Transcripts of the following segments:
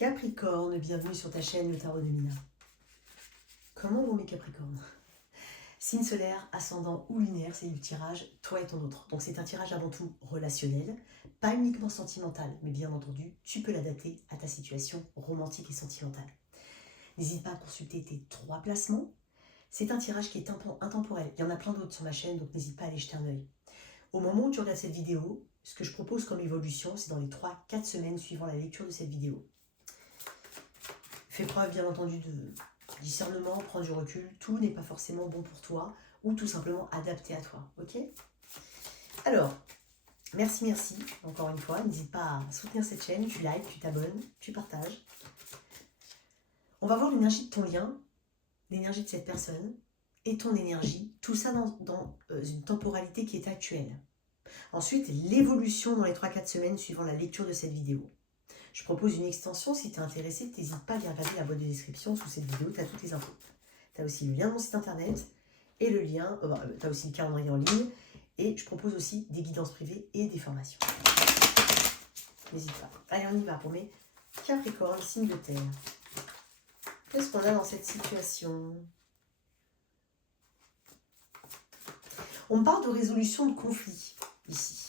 Capricorne, bienvenue sur ta chaîne Le Tarot de Mina. Comment vont mes Capricornes? Signe solaire, ascendant ou lunaire, c'est du tirage toi et ton autre. Donc c'est un tirage avant tout relationnel, pas uniquement sentimental, mais bien entendu, tu peux l'adapter à ta situation romantique et sentimentale. N'hésite pas à consulter tes 3 placements. C'est un tirage qui est intemporel. Il y en a plein d'autres sur ma chaîne, donc n'hésite pas à aller jeter un œil. Au moment où tu regardes cette vidéo, ce que je propose comme évolution, c'est dans les 3-4 semaines suivant la lecture de cette vidéo. Fais preuve bien entendu de discernement, prends du recul, tout n'est pas forcément bon pour toi ou tout simplement adapté à toi, ok? Alors, merci, encore une fois, n'hésite pas à soutenir cette chaîne, tu likes, tu t'abonnes, tu partages. On va voir l'énergie de ton lien, l'énergie de cette personne et ton énergie, tout ça dans une temporalité qui est actuelle. Ensuite, l'évolution dans les 3-4 semaines suivant la lecture de cette vidéo. Je propose une extension, si tu es intéressé, n'hésite pas à bien regarder la boîte de description sous cette vidéo, tu as toutes les infos. Tu as aussi le lien de mon site internet et le lien, tu as aussi le calendrier en ligne et je propose aussi des guidances privées et des formations. N'hésite pas. Allez, on y va pour mes Capricornes, signe de terre. Qu'est-ce qu'on a dans cette situation? On parle de résolution de conflits ici.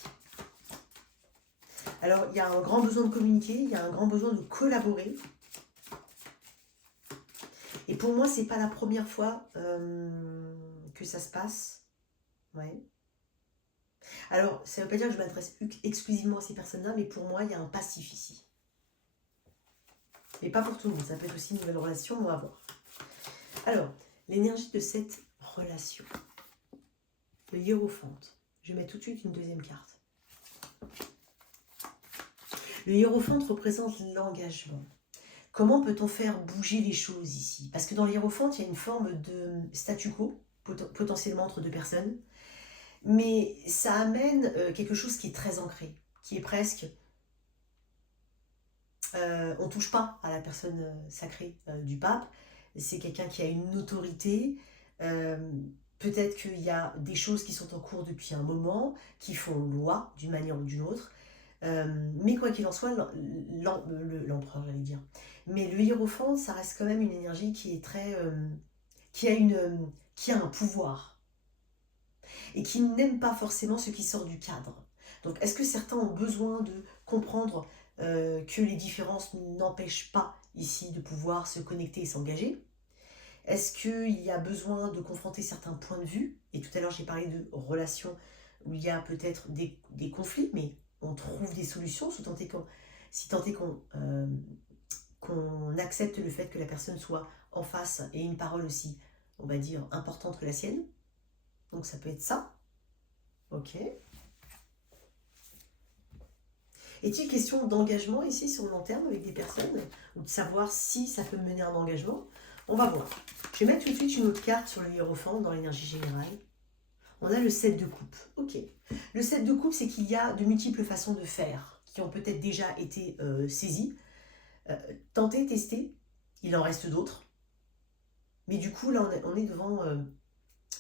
Alors, il y a un grand besoin de communiquer, il y a un grand besoin de collaborer. Et pour moi, ce n'est pas la première fois que ça se passe. Ouais. Alors, ça ne veut pas dire que je m'adresse exclusivement à ces personnes-là, mais pour moi, il y a un passif ici. Mais pas pour tout le monde, ça peut être aussi une nouvelle relation, on va voir. Alors, l'énergie de cette relation. Le hiérophante. Je vais mettre tout de suite une deuxième carte. Le hiérophante représente l'engagement. Comment peut-on faire bouger les choses ici? Parce que dans le hiérophante, il y a une forme de statu quo, potentiellement entre deux personnes. Mais ça amène quelque chose qui est très ancré, qui est presque... on ne touche pas à la personne sacrée du pape. C'est quelqu'un qui a une autorité. Peut-être qu'il y a des choses qui sont en cours depuis un moment, qui font loi d'une manière ou d'une autre. Mais quoi qu'il en soit, l'empereur, j'allais dire. Mais le hiérophante, ça reste quand même une énergie qui est très... qui a un pouvoir. Et qui n'aime pas forcément ce qui sort du cadre. Donc, est-ce que certains ont besoin de comprendre que les différences n'empêchent pas ici de pouvoir se connecter et s'engager? Est-ce qu'il y a besoin de confronter certains points de vue? Et tout à l'heure, j'ai parlé de relations où il y a peut-être des conflits, mais on trouve des solutions, si tant est qu'on accepte le fait que la personne soit en face et une parole aussi, on va dire, importante que la sienne. Donc ça peut être ça. Ok. Est-il question d'engagement ici sur le long terme avec des personnes? Ou de savoir si ça peut mener à un engagement? On va voir. Je vais mettre tout de suite une autre carte sur le hiérophante dans l'énergie générale. On a le 7 de coupe. Ok. Le 7 de coupe, c'est qu'il y a de multiples façons de faire qui ont peut-être déjà été saisies. Tenter, tester. Il en reste d'autres. Mais du coup, là, on est devant...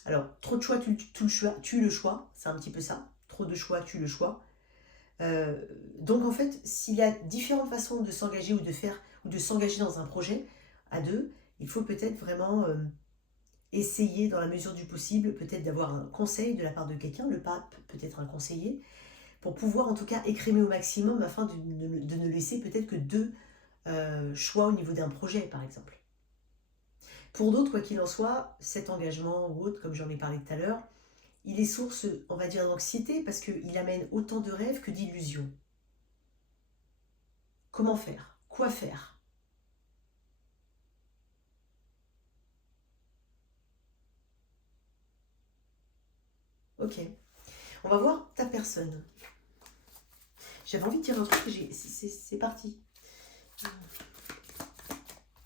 alors, trop de choix, tue le choix. C'est un petit peu ça. Trop de choix, tue le choix. Donc, en fait, s'il y a différentes façons de s'engager ou de s'engager dans un projet à deux, il faut peut-être vraiment... essayer dans la mesure du possible peut-être d'avoir un conseil de la part de quelqu'un, le pape peut-être un conseiller, pour pouvoir en tout cas écrémer au maximum afin de ne laisser peut-être que 2 choix au niveau d'un projet par exemple. Pour d'autres, quoi qu'il en soit, cet engagement ou autre, comme j'en ai parlé tout à l'heure, il est source, on va dire, d'anxiété parce qu'il amène autant de rêves que d'illusions. Comment faire? Quoi faire? Ok. On va voir ta personne. J'avais envie de dire un truc, c'est parti.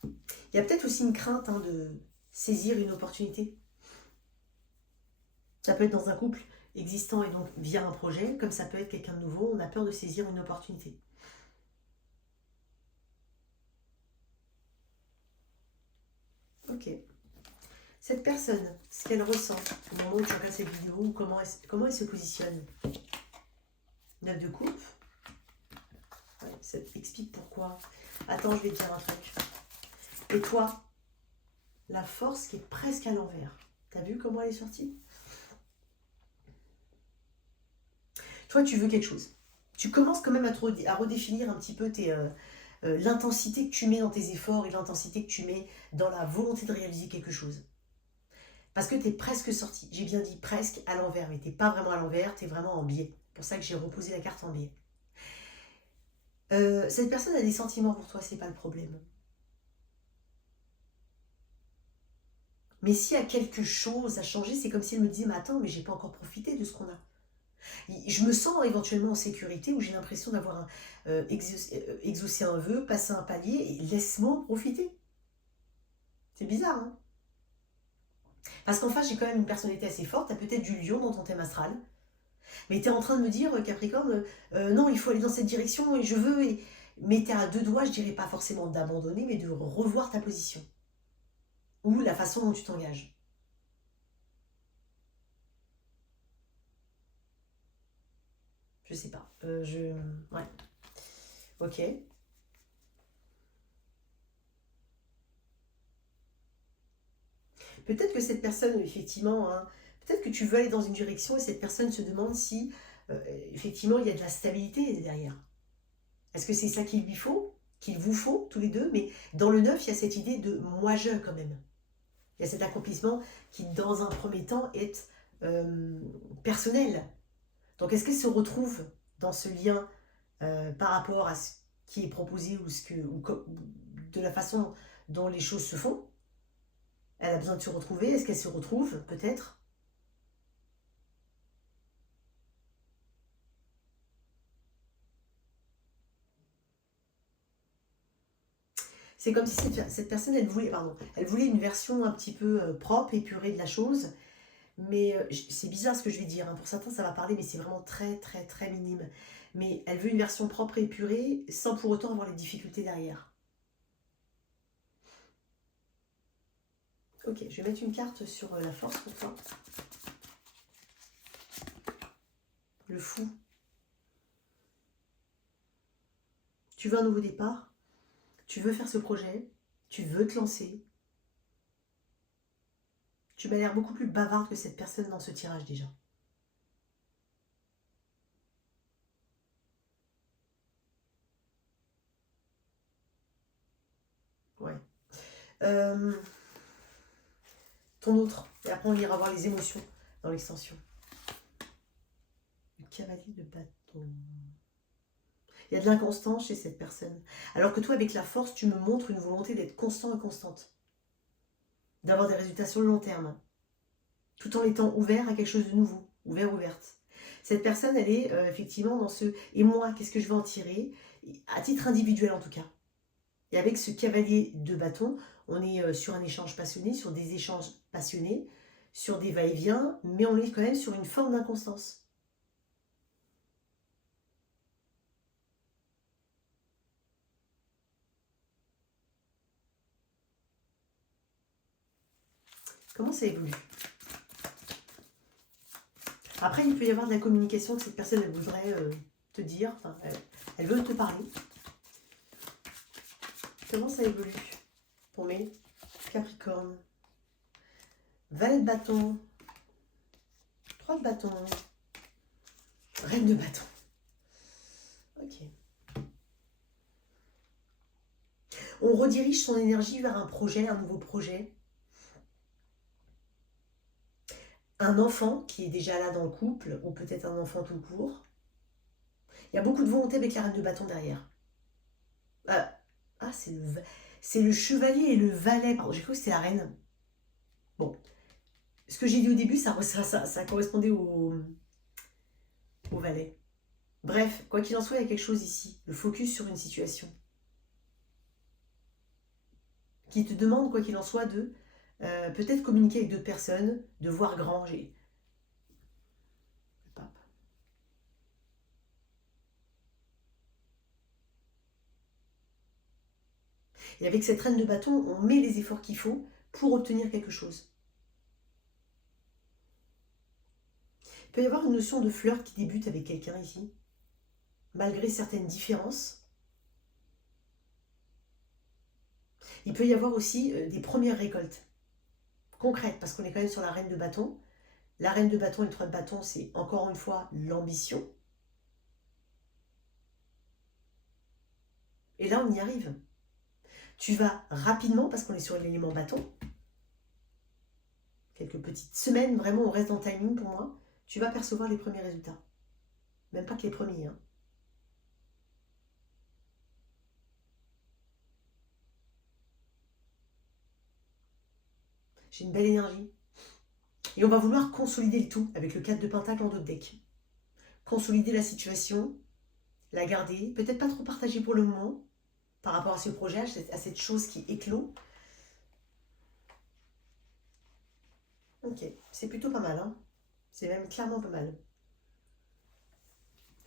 Il y a peut-être aussi une crainte de saisir une opportunité. Ça peut être dans un couple existant et donc via un projet, comme ça peut être quelqu'un de nouveau, on a peur de saisir une opportunité. Ok. Cette personne, ce qu'elle ressent au moment où tu regardes cette vidéo, comment elle se positionne. 9 de coupe. Ouais, ça explique pourquoi. Attends, je vais te dire un truc. Et toi, la force qui est presque à l'envers. T'as vu comment elle est sortie? Toi, tu veux quelque chose. Tu commences quand même à redéfinir un petit peu l'intensité que tu mets dans tes efforts et l'intensité que tu mets dans la volonté de réaliser quelque chose. Parce que tu es presque sorti. J'ai bien dit presque à l'envers, mais tu n'es pas vraiment à l'envers, tu es vraiment en biais. C'est pour ça que j'ai reposé la carte en biais. Cette personne a des sentiments pour toi, c'est pas le problème. Mais s'il y a quelque chose à changer, c'est comme si elle me disait, mais attends, mais j'ai pas encore profité de ce qu'on a. Je me sens éventuellement en sécurité ou j'ai l'impression d'avoir exaucé un vœu, passé un palier, et laisse-moi en profiter. C'est bizarre, hein? Parce qu'en face, j'ai quand même une personnalité assez forte, t'as peut-être du lion dans ton thème astral, mais t'es en train de me dire, Capricorne, non, il faut aller dans cette direction et je veux, mais t'es à deux doigts, je dirais pas forcément d'abandonner, mais de revoir ta position ou la façon dont tu t'engages. Je sais pas. Ouais. Ok. Peut-être que cette personne, effectivement, hein, peut-être que tu veux aller dans une direction et cette personne se demande si, effectivement, il y a de la stabilité derrière. Est-ce que c'est ça qu'il lui faut, qu'il vous faut, tous les deux? Mais dans le neuf, il y a cette idée de moi-je quand même. Il y a cet accomplissement qui, dans un premier temps, est euh, personnel. Donc, est-ce qu'elle se retrouve dans ce lien par rapport à ce qui est proposé ou de la façon dont les choses se font? Elle a besoin de se retrouver. Est-ce qu'elle se retrouve, peut-être? C'est comme si cette personne, elle voulait une version un petit peu propre, épurée de la chose. Mais c'est bizarre ce que je vais dire, hein. Pour certains ça va parler, mais c'est vraiment très très très minime. Mais elle veut une version propre et épurée, sans pour autant avoir les difficultés derrière. Ok, je vais mettre une carte sur la force pour toi. Le fou. Tu veux un nouveau départ, tu veux faire ce projet, tu veux te lancer. Tu m'as l'air beaucoup plus bavarde que cette personne dans ce tirage déjà. Ouais. Euh, ton autre. Et après, on ira voir les émotions dans l'extension. Le cavalier de bâton. Il y a de l'inconstance chez cette personne. Alors que toi, avec la force, tu me montres une volonté d'être constant et constante. D'avoir des résultats sur le long terme. Tout en étant ouvert à quelque chose de nouveau. Ouvert, ouverte. Cette personne, elle est effectivement dans ce... Et moi, qu'est-ce que je vais en tirer? À titre individuel en tout cas. Et avec ce cavalier de bâton, on est sur un échange passionné, sur des échanges passionnés, sur des va-et-vient, mais on est quand même sur une forme d'inconstance. Comment ça évolue? Après, il peut y avoir de la communication que cette personne elle voudrait te dire, enfin, elle veut te parler. Comment ça évolue pour mes Capricornes? Valet de bâton, 3 de bâton, reine de bâton. Ok. On redirige son énergie vers un projet, un nouveau projet. Un enfant qui est déjà là dans le couple, ou peut-être un enfant tout court. Il y a beaucoup de volonté avec la reine de bâton derrière. Ah, c'est le chevalier et le valet. Pardon, j'ai cru que c'était la reine. Bon, ce que j'ai dit au début, ça correspondait au valet. Bref, quoi qu'il en soit, il y a quelque chose ici. Le focus sur une situation. Qui te demande, quoi qu'il en soit, de peut-être communiquer avec d'autres personnes, de voir grand. Le pape. Et avec cette reine de bâton, on met les efforts qu'il faut pour obtenir quelque chose. Il peut y avoir une notion de flirt qui débute avec quelqu'un ici, malgré certaines différences. Il peut y avoir aussi des premières récoltes concrètes, parce qu'on est quand même sur la reine de bâton. La reine de bâton et le 3 de bâton, c'est encore une fois l'ambition. Et là, on y arrive. Tu vas rapidement, parce qu'on est sur l'élément bâton, quelques petites semaines, vraiment, on reste dans le timing pour moi, tu vas percevoir les premiers résultats. Même pas que les premiers. Hein. J'ai une belle énergie. Et on va vouloir consolider le tout avec le 4 de pentacle en dos de deck. Consolider la situation, la garder, peut-être pas trop partager pour le moment, par rapport à ce projet, à cette chose qui éclot. Ok, c'est plutôt pas mal. Hein. C'est même clairement pas mal.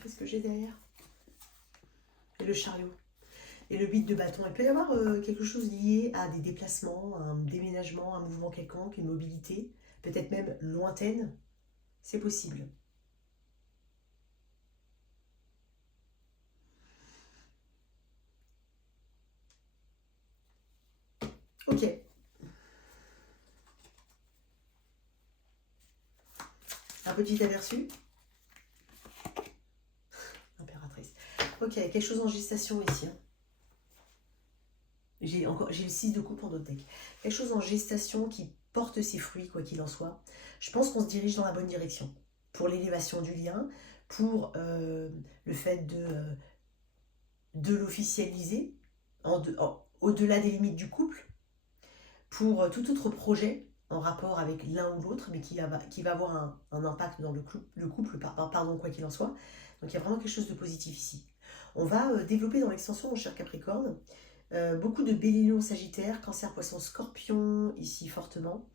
Qu'est-ce que j'ai derrière? Et le chariot. Et le 8 de bâton. Il peut y avoir quelque chose lié à des déplacements, un déménagement, un mouvement quelconque, une mobilité, peut-être même lointaine. C'est possible. Ok. Un petit aperçu. Impératrice. Ok, quelque chose en gestation ici. Hein. J'ai le 6 de coupe en d'autres deck. Quelque chose en gestation qui porte ses fruits, quoi qu'il en soit. Je pense qu'on se dirige dans la bonne direction. Pour l'élévation du lien, pour le fait de l'officialiser, au-delà des limites du couple, pour tout autre projet en rapport avec l'un ou l'autre, mais qui va avoir un impact dans le couple, pardon, quoi qu'il en soit. Donc il y a vraiment quelque chose de positif ici. On va développer dans l'extension, mon cher Capricorne, beaucoup de Bélier, Sagittaire, Cancer, Poisson, Scorpion, ici fortement.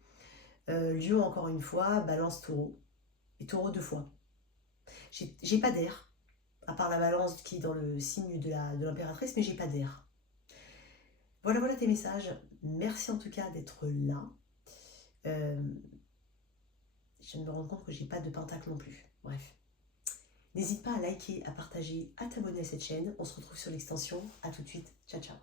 Lion, encore une fois, Balance, Taureau. Et Taureau 2 fois. J'ai pas d'air, à part la Balance qui est dans le signe de l'impératrice, mais j'ai pas d'air. Voilà tes messages. Merci en tout cas d'être là. Je viens de me rendre compte que j'ai pas de pentacle non plus. Bref. N'hésite pas à liker, à partager, à t'abonner à cette chaîne. On se retrouve sur l'extension. À tout de suite. Ciao, ciao.